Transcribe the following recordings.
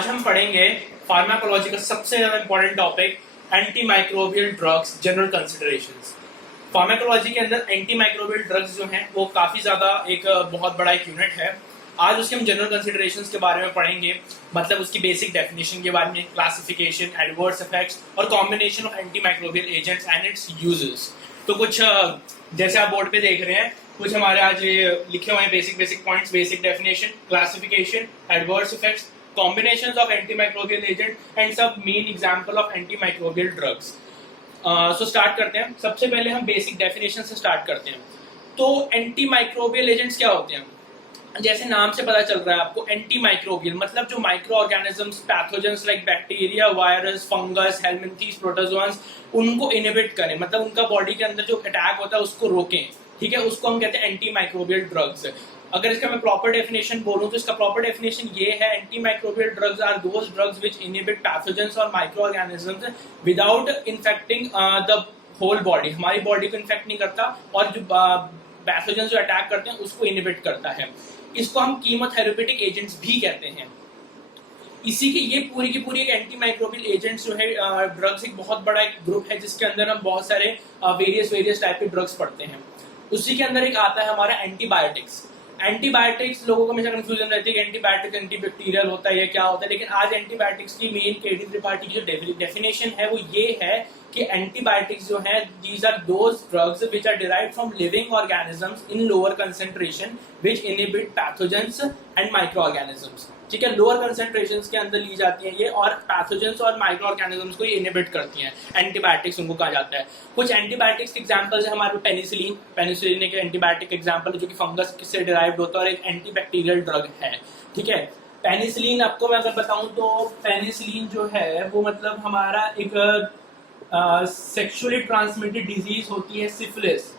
आज हम पढ़ेंगे फार्माकोलॉजी का सबसे ज्यादा important topic anti microbial drugs general considerations. Pharmacology के अंदर एंटी माइक्रोबियल ड्रग्स जो हैं वो काफी ज्यादा एक बहुत बड़ा एक यूनिट है। आज उसके हम जनरल कंसिडरेशंस के बारे में पढ़ेंगे, मतलब उसकी बेसिक डेफिनेशन के बारे में, क्लासिफिकेशन, एडवर्स इफेक्ट्स और combination of anti microbial agents and it's uses. तो कुछ जैसे आप बोर्ड पे देख रहे हैं, कुछ हमारे आज लिखे हुए हैं basic points, basic definition, classification, adverse effects, combinations of antimicrobial agent and some main example of antimicrobial drugs। so start करते हैं। सबसे पहले हम बेसिक डेफिनेशन से स्टार्ट करते हैं। तो एंटीमाइक्रोबियल एजेंट्स क्या होते हैं? जैसे नाम से पता चल रहा है आपको, एंटीमाइक्रोबियल मतलब जो micro organisms, pathogens like bacteria, virus, fungus, helminths, protozoans, उनको इनहिबिट करें, मतलब उनका बॉडी के अंदर जो अटैक होता है उसको रोकें। ठीक है, उसको हम कहते हैं एंटीमाइक्रोबियल ड्रग्स। अगर इसका मैं प्रॉपर डेफिनेशन बोलूं तो इसका प्रॉपर डेफिनेशन ये है, antimicrobial drugs are those drugs which inhibit pathogens और micro organisms without infecting the whole body. हमारी बॉडी को इन्फेक्ट नहीं करता और जो पैथोजेंस जो अटैक करते हैं उसको इनहिबिट करता है। इसको हम कीमोथेरेप्यूटिक एजेंट्स भी कहते हैं। इसी की ये पूरी की पूरी एक एंटीमाइक्रोबियल एजेंट्स जो है ड्रग्स एक बहुत बड़ा एक ग्रुप है जिसके अंदर हम बहुत सारे वेरियस टाइप के ड्रग्स पढ़ते हैं। उसी के अंदर एक आता है हमारा एंटीबायोटिक्स। एंटीबायोटिक्स लोगों को हमेशा कंफ्यूजन रहती है कि एंटीबायोटिक एंटीबैक्टीरियल होता है या क्या होता है, लेकिन आज एंटीबायोटिक्स की मेन केडी त्रिपाठी की जो डेफिनेशन है वो ये है कि एंटीबायोटिक्स जो है these are those drugs which are derived from living organisms in lower concentration which inhibit pathogens and micro organisms. ठीक है, लोअर कंसंट्रेशंस के अंदर ली जाती हैं ये और पैथोजेंस और माइक्रो ऑर्गेनिजम्स को इनहिबिट करती हैं। एंटीबायोटिक्स उनको कहा जाता है। कुछ एंटीबायोटिक्स एग्जांपल्स है हमारे पेनिसिलिन। पेनिसिलिन एक एंटीबायोटिक एग्जांपल है जो कि फंगस से डिराइव्ड होता है और एक एंटीबैक्टीरियल ड्रग है। ठीक है, पेनिसिलिन आपको मैं अगर बताऊं तो पेनिसिलिन जो है वो मतलब हमारा एक सेक्सुअली ट्रांसमिटेड डिजीज होती है सिफिलिस।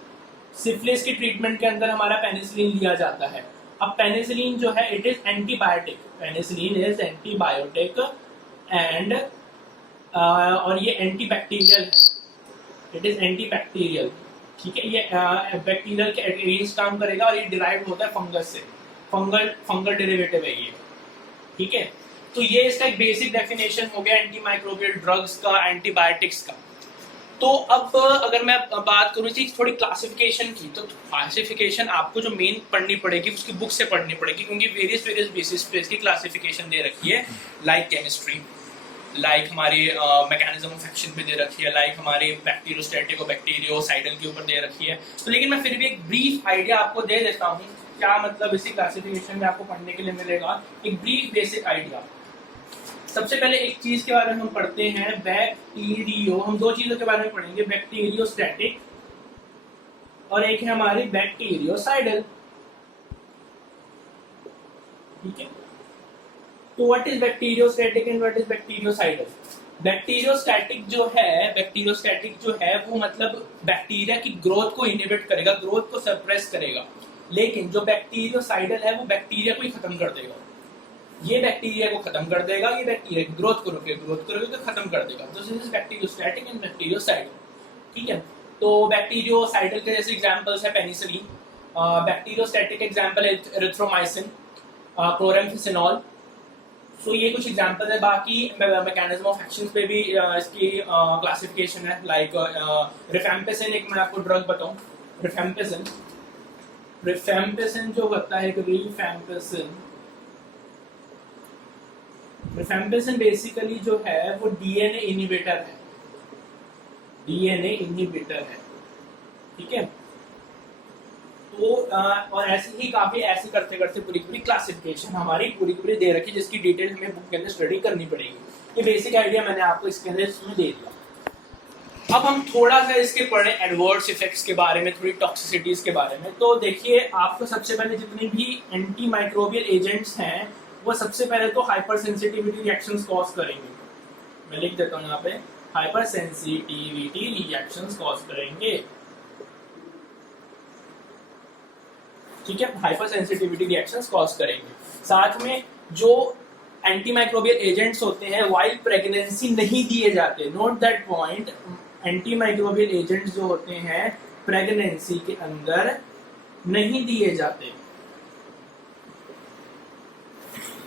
सिफिलिस के ट्रीटमेंट के अंदर हमारा पेनिसिलिन लिया जाता है। अब पेनिसिलिन जो है it is antibiotic, penicillin is antibiotic and और ये एंटीबैक्टीरियल है, इट इज एंटीबैक्टीरियल। ठीक है, ये बैक्टीरियल के अगेंस्ट काम करेगा और ये डिराइव होता है फंगस से, फंगल डेरिवेटिव है ये। ठीक है, तो ये इसका एक बेसिक डेफिनेशन हो गया एंटीमाइक्रोबियल ड्रग्स का, एंटीबायोटिक्स का। तो अब अगर मैं बात करूँ थी थोड़ी क्लासिफिकेशन की, तो क्लासिफिकेशन आपको जो मेन पढ़नी पड़ेगी उसकी बुक से पढ़नी पड़ेगी, क्योंकि वेरियस बेसिस पे इसकी क्लासिफिकेशन दे रखी है। लाइक केमिस्ट्री, लाइक हमारी मैकेनिज्म ऑफ एक्शन पे दे रखी है, लाइक हमारी बैक्टीरियोस्टैटिक और बैक्टीरियोसाइडल के ऊपर दे रखी है। तो लेकिन मैं फिर भी एक ब्रीफ आइडिया आपको दे देता हूँ क्या मतलब इसी क्लासिफिकेशन में आपको पढ़ने के लिए मिलेगा, एक ब्रीफ बेसिक आइडिया। सबसे पहले एक चीज के बारे में हम पढ़ते हैं, बैक्टीरियो। हम दो चीजों के बारे में पढ़ेंगे, बैक्टीरियोस्टैटिक और एक है हमारी बैक्टीरियोसाइडल। ठीक है, तो what is bacteriostatic and what is bacteriocidal? Bacteriostatic जो है वो मतलब बैक्टीरिया की ग्रोथ को इनहिबिट करेगा, ग्रोथ को सप्रेस करेगा। लेकिन जो बैक्टीरियोसाइडल है वो बैक्टीरिया को ही खत्म कर देगा। ये बैक्टीरिया को खत्म कर देगा, ये बैक्टीरिया की ग्रोथ को रोकेगा तो खत्म कर देगा। तो this is bacteriostatic and bacteriocidal. ठीक है, तो बैक्टीरियोसाइडल के जैसे एग्जांपल्स है पेनिसिलिन, बैक्टीरियोस्टैटिक एग्जांपल है एरिथ्रोमाइसिन, क्लोरेम्फेसिनॉल। सो ये कुछ एग्जांपल है। बाकी मैकेनिज्म ऑफ एक्शन पे भी इसकी क्लासिफिकेशन है। लाइक रिफेम्पिसिन, एक मैं आपको ड्रग बताऊं, रिफेम्पिसिन जो होता है, रिफेम्पिसिन बेसिकली जो है वो डीएनए इनहिबिटर है, ठीक है। तो और ऐसे ही काफी ऐसे करते करते पूरी क्लासिफिकेशन हमारी पूरी दे रखी, जिसकी डिटेल हमें बुक के अंदर स्टडी करनी पड़ेगी। ये बेसिक आइडिया मैंने आपको इसके अंदर इसमें दे दिया। अब हम थोड़ा सा इसके पढ़े एडवर्स इफेक्ट्स के बारे में, थोड़ी टॉक्सिसिटीज के बारे में। तो देखिए, आपको सबसे पहले जितने भी एंटीमाइक्रोबियल एजेंट्स हैं वो सबसे पहले तो हाइपर सेंसिटिविटी रिएक्शंस कॉज करेंगे। मैं लिख देता हूँ यहाँ पे, हाइपर सेंसिटिविटी रिएक्शंस कॉज करेंगे। ठीक है, हाइपर सेंसिटिविटी रिएक्शंस कॉज करेंगे। साथ में जो एंटीमाइक्रोबियल एजेंट्स होते हैं वाइल्ड प्रेगनेंसी नहीं दिए जाते, note that point. Antimicrobial agents जो होते हैं प्रेगनेंसी के अंदर नहीं दिए जाते।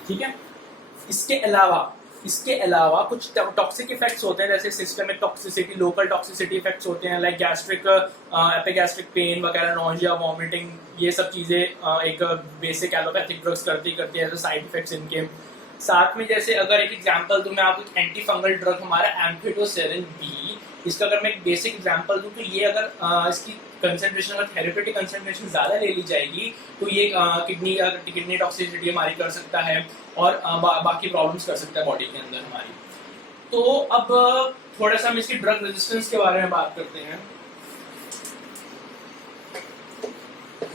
ठीक है, इसके अलावा कुछ टॉक्सिक इफेक्ट्स होते हैं, जैसे systemic toxicity, local toxicity effects होते हैं, लाइक गैस्ट्रिक एपिगैस्ट्रिक पेन वगैरह, नॉजिया, वॉमिटिंग, ये सब चीजें एक बेसिक एलोपैथिक ड्रग्स करती है एज साइड इफेक्ट्स इनके। साथ में जैसे अगर एक एग्जांपल दूं मैं आपको, एंटी फंगल ड्रग हमारा एम्फिडोसेरिन बी, इसका अगर मैं एक बेसिक एग्जांपल दूं तो ये अगर इसकी कंसंट्रेशन, अगर थेरेप्यूटिक कंसंट्रेशन ज्यादा ले ली जाएगी तो ये किडनी टॉक्सिसिटी हमारी कर सकता है और बाकी प्रॉब्लम्स कर सकता है बॉडी के अंदर हमारी। तो अब थोड़ा सा हम इसकी ड्रग रेजिस्टेंस के बारे में बात करते हैं।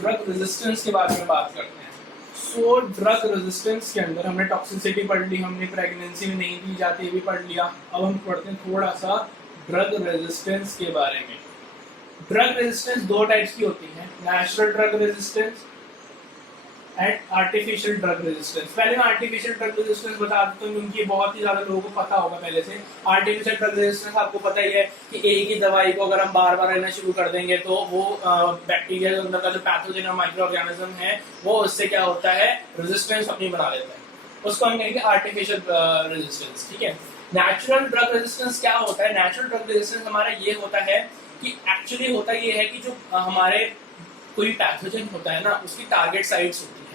ड्रग रेजिस्टेंस के बारे में बात करते हैं। सो ड्रग रेजिस्टेंस के अंदर हमने टॉक्सिसिटी पढ़ ली, हमने प्रेगनेंसी में नहीं दी जाती ये भी पढ़ लिया। अब हम पढ़ते हैं थोड़ा सा ड्रग रेजिस्टेंस के बारे में। ड्रग रेजिस्टेंस दो टाइप्स की होती है, natural drug resistance and artificial drug resistance. पहले मैं आर्टिफिशियल ड्रग रेजिस्टेंस बता देता हूँ क्योंकि बहुत ही ज्यादा लोगों को पता होगा पहले से। आर्टिफिशियल ड्रग रेजिस्टेंस आपको पता ही है कि एक ही दवाई को अगर हम बार बार लेना शुरू कर देंगे तो वो बैक्टीरिया के अंदर का जो पैथोजन और माइक्रो ऑर्गेनिज्म है वो उससे क्या होता है, रेजिस्टेंस अपनी बना लेता है, उसको हम कहेंगे आर्टिफिशियल रेजिस्टेंस। ठीक है, नेचुरल ड्रग रेजिस्टेंस क्या होता है? नेचुरल ड्रग रेजिस्टेंस हमारा ये होता है कि एक्चुअली होता ये है कि जो हमारे कोई पैथोजन होता है ना, उसकी टारगेट साइट्स होती है,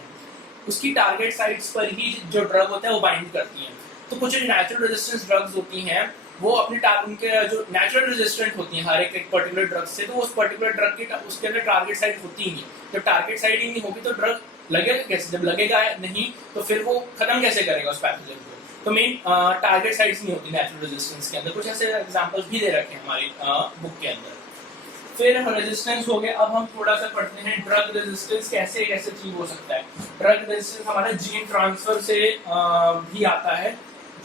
उसकी टारगेट साइट्स पर ही जो ड्रग होता है वो बाइंड करती हैं। तो कुछ नेचुरल रेजिस्टेंस ड्रग्स होती हैं वो अपनी उनके जो नेचुरल रेजिस्टेंट होती हैं हर एक पर्टिकुलर ड्रग से, तो उस पर्टिकुलर ड्रग की उसके अंदर टारगेट साइट होती ही नहीं। जब टारगेट साइट ही नहीं होगी तो ड्रग लगेगा कैसे? जब लगेगा नहीं तो फिर वो खत्म कैसे करेगा उस पैथोजन को? तो मेन टारगेट साइट्स नहीं होती नेचुरल रेजिस्टेंस के अंदर। कुछ ऐसे एग्जांपल्स भी दे रखे हैं हमारी बुक के अंदर। फिर रेजिस्टेंस हो गया। अब हम थोड़ा सा पढ़ते हैं ड्रग रेजिस्टेंस कैसे कैसे अचीव हो सकता है। ड्रग रेजिस्टेंस हमारा जीन ट्रांसफर से भी आता है।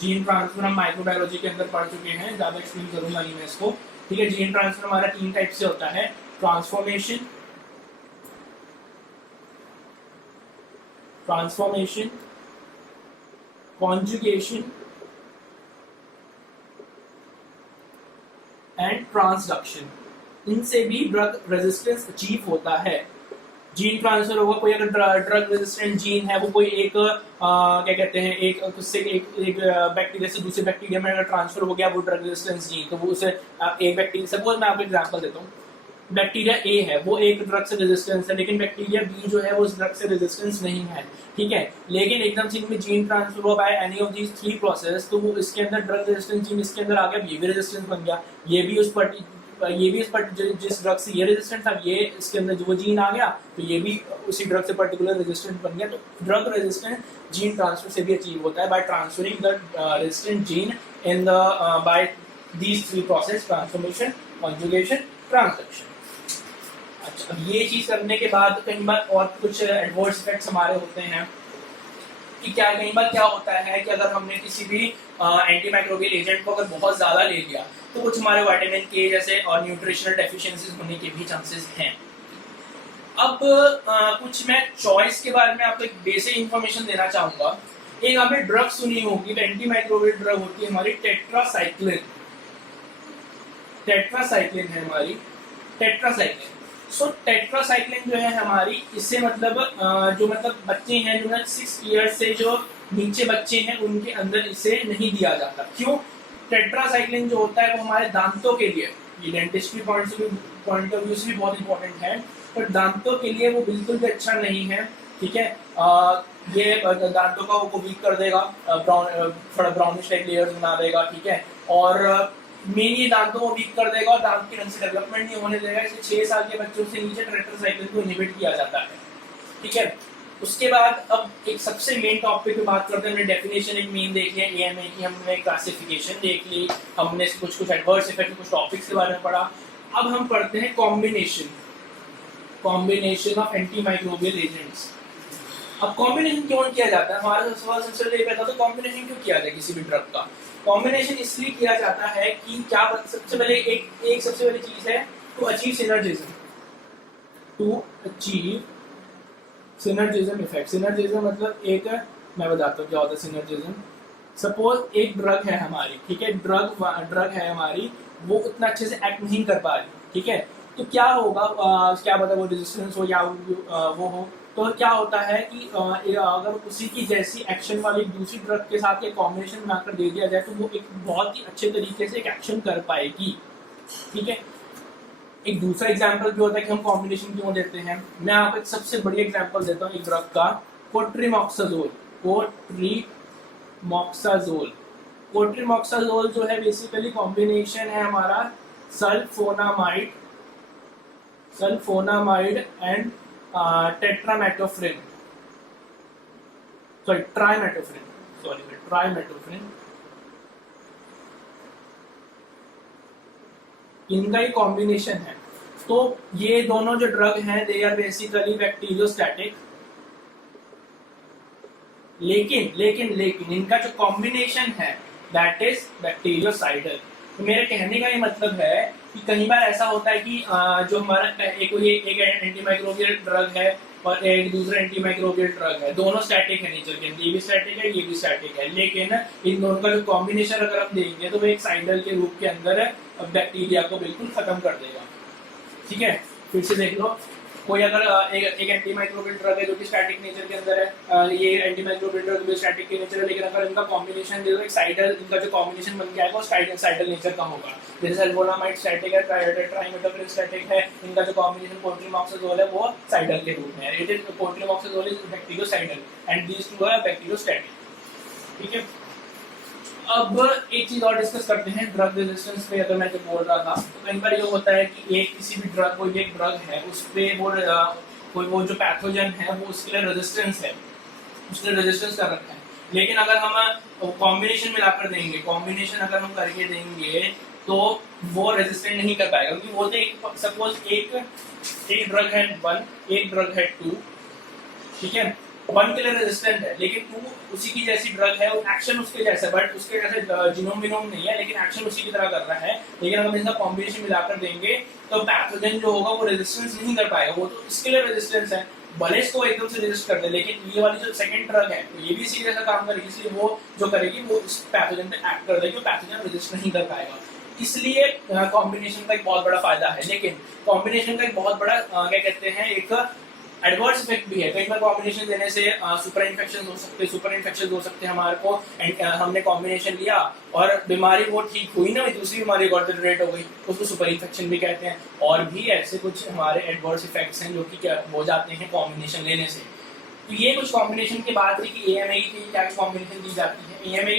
जीन ट्रांसफर हम माइक्रोबायोलॉजी के अंदर पढ़ चुके हैं, ज्यादा एक्सप्लेन करूंगा नहीं मैं इसको। ठीक है, जीन ट्रांसफर हमारा 3 टाइप से होता है, ट्रांसफॉर्मेशन, कॉन्जुगेशन एंड ट्रांसडक्शन। इनसे भी ड्रग रेजिस्टेंस अचीव होता है। जीन ट्रांसफर होगा, कोई अगर ड्रग रेजिस्टेंट जीन है वो कोई एक क्या कहते हैं एक बैक्टीरिया से दूसरे बैक्टीरिया में अगर ट्रांसफर हो गया वो ड्रग रेजिस्टेंस जीन, तो वो उसे एक बैक्टीरिया, सपोज मैं आपको एग्जांपल देता हूँ, बैक्टीरिया ए है वो एक ड्रग से रेजिस्टेंस है, लेकिन बैक्टीरिया बी जो है वो उस ड्रग से रेजिस्टेंस नहीं है। ठीक है, लेकिन एकदम से इनमें जीन ट्रांसफर हुआ by any of these 3 process, तो वो इसके अंदर ड्रग रेजिस्टेंस जीन इसके अंदर आ गया, ये भी रेजिस्टेंस बन गया, ये भी उस जिस ड्रग से ये रेजिस्टेंट था ये इसके अंदर जो वो जीन आ गया तो ये भी उसी ड्रग से पर्टिकुलर रेजिस्टेंट बन गया। तो ड्रग रेजिस्टेंट जीन ट्रांसफर से भी अचीव होता है by transferring the resistant gene in the by these 3 process, transformation, conjugation, transduction. अच्छा, ये चीज करने के बाद कई बार और कुछ एडवर्स इफेक्ट्स हमारे होते हैं कि कई बार क्या होता है कि अगर हमने किसी भी एंटी माइक्रोबियल एजेंट को अगर बहुत ज्यादा ले लिया तो कुछ हमारे विटामिन के जैसे और न्यूट्रिशनल डेफिशिएंसीज होने के भी चांसेस हैं। अब कुछ मैं चॉइस के बारे में आपको एक बेसिक इंफॉर्मेशन देना चाहूंगा। एक आपने ड्रग सुनी होगी, एंटी माइक्रोबियल ड्रग होती है हमारी टेट्रासाइक्लिन है हमारी टेट्रासाइक्लिन। सो टेट्रासाइक्लिन जो है हमारी, इससे मतलब जो बच्चे हैं जो 6 ईयर्स से जो नीचे बच्चे हैं उनके अंदर इसे नहीं दिया जाता। क्यों? टेट्रासाइक्लिन जो होता है वो हमारे दांतों के लिए, ये डेंटिस्ट्री पॉइंट ऑफ व्यू से भी बहुत इंपॉर्टेंट है, पर दांतों के लिए वो बिल्कुल भी अच्छा नहीं है। ठीक है, ये दांतों का वो वीक कर देगा, थोड़ा ब्राउनिश टाइप लेयर्स बना देगा। ठीक है, और मेन ये दांतों को वीक कर देगा और दांत के ढंग से डेवलपमेंट नहीं होने देगा। इसलिए 6 साल के बच्चों से नीचे टेट्रासाइक्लिन को इनहिबिट किया जाता है। ठीक है, उसके बाद अब एक सबसे मेन टॉपिक पे बात करते हैं। हमने डेफिनेशन एक मेन देख लिया, एएमए की हमने क्लासिफिकेशन देख ली, हमने कुछ एडवर्स इफेक्ट, कुछ टॉपिक्स के बारे में पढ़ा। अब हम पढ़ते हैं combination of anti microbial agents. अब कॉम्बिनेशन क्यों किया जाता है? हमारा सवाल सबसे पहले पैदा तो कॉम्बिनेशन क्यों किया जाए किसी भी ड्रग का? कॉम्बिनेशन इसलिए किया जाता है कि क्या सबसे पहले एक सबसे पहली चीज है to achieve synergism effect. Synergism मतलब एक, मैं बताता हूँ क्या होता है सिनर्जिज्म। सपोज एक ड्रग है हमारी, ठीक है, ड्रग है हमारी, वो उतना अच्छे से एक्ट नहीं कर पा रही, ठीक है, तो क्या होगा, क्या पता वो रेजिस्टेंस हो या वो हो, तो क्या होता है कि अगर उसी की जैसी एक्शन वाली दूसरी ड्रग के साथ एक कॉम्बिनेशन बनाकर दे दिया जाए तो वो एक बहुत ही अच्छे तरीके से एक एक्शन कर पाएगी। ठीक है, एक दूसरा एग्जांपल भी होता है कि हम कॉम्बिनेशन क्यों देते हैं। मैं आपको एक सबसे बड़ी एग्जांपल देता हूँ एक ड्रग का, कोट्रिमॉक्साजोल। कोट्रिमॉक्साजोल कोट्रिमॉक्साजोल जो है बेसिकली कॉम्बिनेशन है हमारा सल्फोनामाइड एंड टेट्रामेटोफ्रिन, ट्राइमेटोफ्रिन। इनका ही कॉम्बिनेशन है। तो ये दोनों जो ड्रग हैं दे आर बेसिकली बैक्टीरियोस्टैटिक, लेकिन इनका जो कॉम्बिनेशन है दैट इज बैक्टीरियोसाइडल। तो मेरे कहने का ये मतलब है कि कई बार ऐसा होता है कि जो हमारा एक एंटीमाइक्रोबियल ड्रग है और एक दूसरा एंटीमाइक्रोबियल ड्रग है, दोनों स्टैटिक है नेचर के, ये भी स्टैटिक है ये भी स्टैटिक है, लेकिन इन दोनों का जो कॉम्बिनेशन अगर हम देंगे तो वो एक साइडल के रूप के अंदर बैक्टीरिया को बिल्कुल खत्म कर देगा। ठीक है, फिर से देख लो, कोई अगर एक एंटीमाइक्रोबियल ड्रग है जो कि स्टैटिक नेचर के अंदर है, ये एंटीमाइक्रोबियल ड्रग भी स्टैटिक के नेचर है, लेकिन अगर इनका कॉम्बिनेशन दे दो एक साइडल, इनका जो कॉम्बिनेशन बन के आएगा वो साइडल नेचर का होगा। जैसे सल्फोनामाइड स्टैटिक है, ट्राइमेटोफ्रिन स्टैटिक है, इनका जो कॉम्बिनेशन कोट्रिमॉक्साजोल है वो साइडल के रूप में है। It is cotrimoxazole is bactericidal and these two are bacteriostatic. ठीक है, अब एक चीज और डिस्कस करते हैं ड्रग रेजिस्टेंस पे। अगर मैं जो बोल रहा था तो कई बार ये होता है कि एक किसी भी ड्रग, कोई एक ड्रग है उस पे वो जो पैथोजन है वो उसके लिए रेजिस्टेंस है, उसने रेजिस्टेंस कर रखा है, लेकिन अगर हम कॉम्बिनेशन मिलाकर देंगे, कॉम्बिनेशन अगर हम करके देंगे तो वो रेजिस्टेंट नहीं कर पाएगा, क्योंकि वो तो सपोज एक ड्रग है 1, एक ड्रग है 2, ठीक है, 1 के लिए रेजिस्टेंट है, लेकिन 2 उसी की जैसी ड्रग है, एक्शन उसके जैसा है, बट उसके जैसे जीनोम विनोम नहीं है, लेकिन एक्शन उसी की तरह कर रहा है। लेकिन अगर इनका कॉम्बिनेशन मिलाकर देंगे तो पैथोजन जो होगा वो रेजिस्टेंस नहीं कर पाएगा, वो तो इसके लिए रेजिस्टेंस है, भले इसको एकदम से रेजिस्ट कर दे, लेकिन ये वाली जो सेकंड ड्रग है तो ये भी इसी जैसा काम करेगी, इसलिए वो जो करेगी वो इस पैथोजन पे एक्ट कर देगी, पैथोजन रेजिस्ट नहीं कर पाएगा। इसलिए कॉम्बिनेशन का एक बहुत बड़ा फायदा है, लेकिन कॉम्बिनेशन का एक बहुत बड़ा क्या कहते हैं एक एडवर्स इफेक्ट भी है। कई बार कॉम्बिनेशन देने से सुपर इन्फेक्शन हो सकते हैं हमारे को, हमने कॉम्बिनेशन लिया और बीमारी वो ठीक हुई ना, दूसरी बीमारी और जनरेट हो गई, उसको सुपर इन्फेक्शन भी कहते हैं। और भी ऐसे कुछ हमारे एडवर्स इफेक्ट्स हैं जो कि क्या हो जाते हैं कॉम्बिनेशन लेने से। तो ये कुछ कॉम्बिनेशन की बात रही कि एएमए की क्या कॉम्बिनेशन दी जाती है। एएमए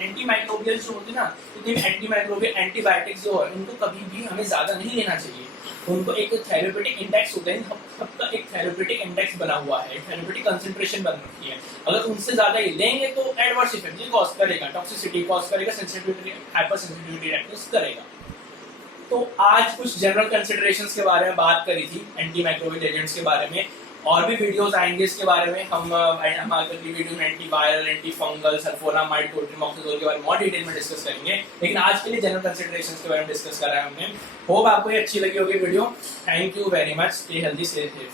एंटी माइक्रोबियल जो होते हैं ना, एंटी माइक्रोबियल एंटीबायोटिक्स जो है उनको कभी भी हमें ज्यादा नहीं लेना चाहिए, उनको एक थेरेप्यूटिक इंडेक्स होता है, सबका एक थेरेप्यूटिक इंडेक्स बना हुआ है, थेरेप्यूटिक कंसंट्रेशन बन रखी है। अगर उनसे ज्यादा ये लेंगे तो एडवर्स इफेक्ट ये कॉज करेगा, टॉक्सिसिटी कॉज करेगा, सेंसिटिविटी हाइपर सेंसिटिविटी रिएक्शंस करेगा। तो आज कुछ जनरल कंसिडरेशंस के बारे में बात करी थी एंटी माइक्रोबियल एजेंट्स के बारे में, और भी वीडियोस आएंगे इसके बारे में। हम हमारे वीडियो में anti viral, anti fungal, sulfonamide, cotrimoxazole के बारे में और डिटेल में डिस्कस करेंगे, लेकिन आज के लिए जनरल कंसिडरेशंस के बारे में डिस्कस कर रहे हैं हमने। होप आपको ये अच्छी लगी होगी video. Thank you very much, stay healthy, stay safe.